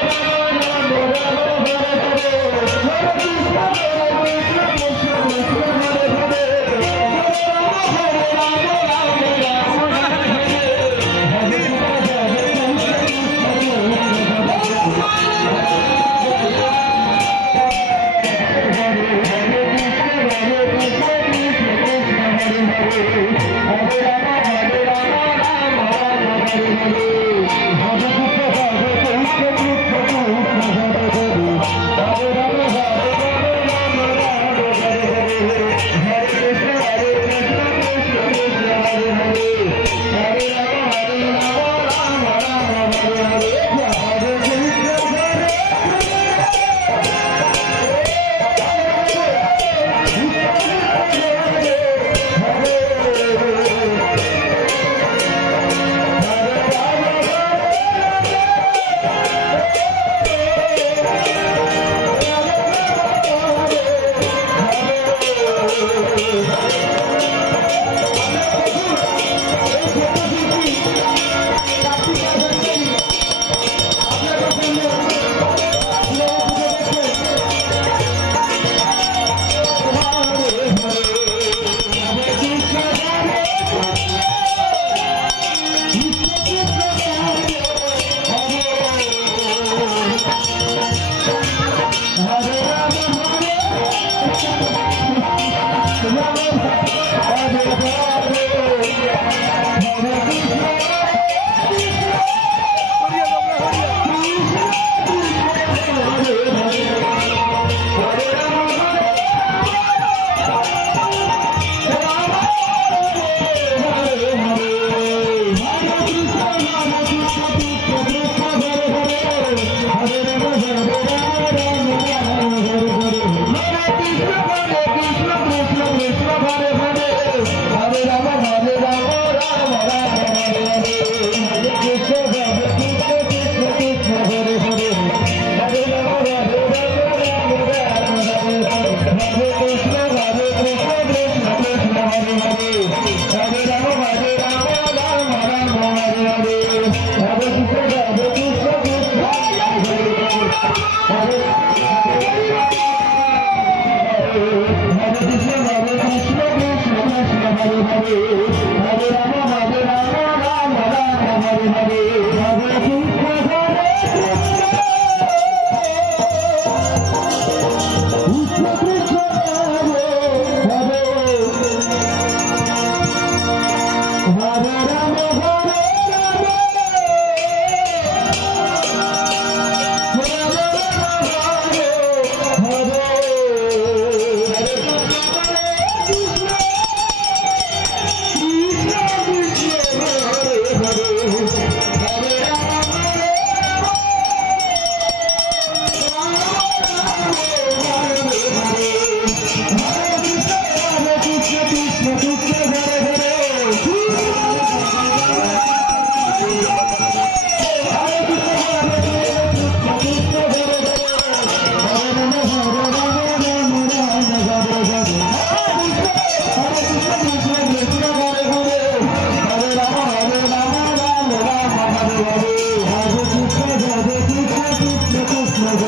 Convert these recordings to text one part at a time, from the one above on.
Hare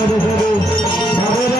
ভগবান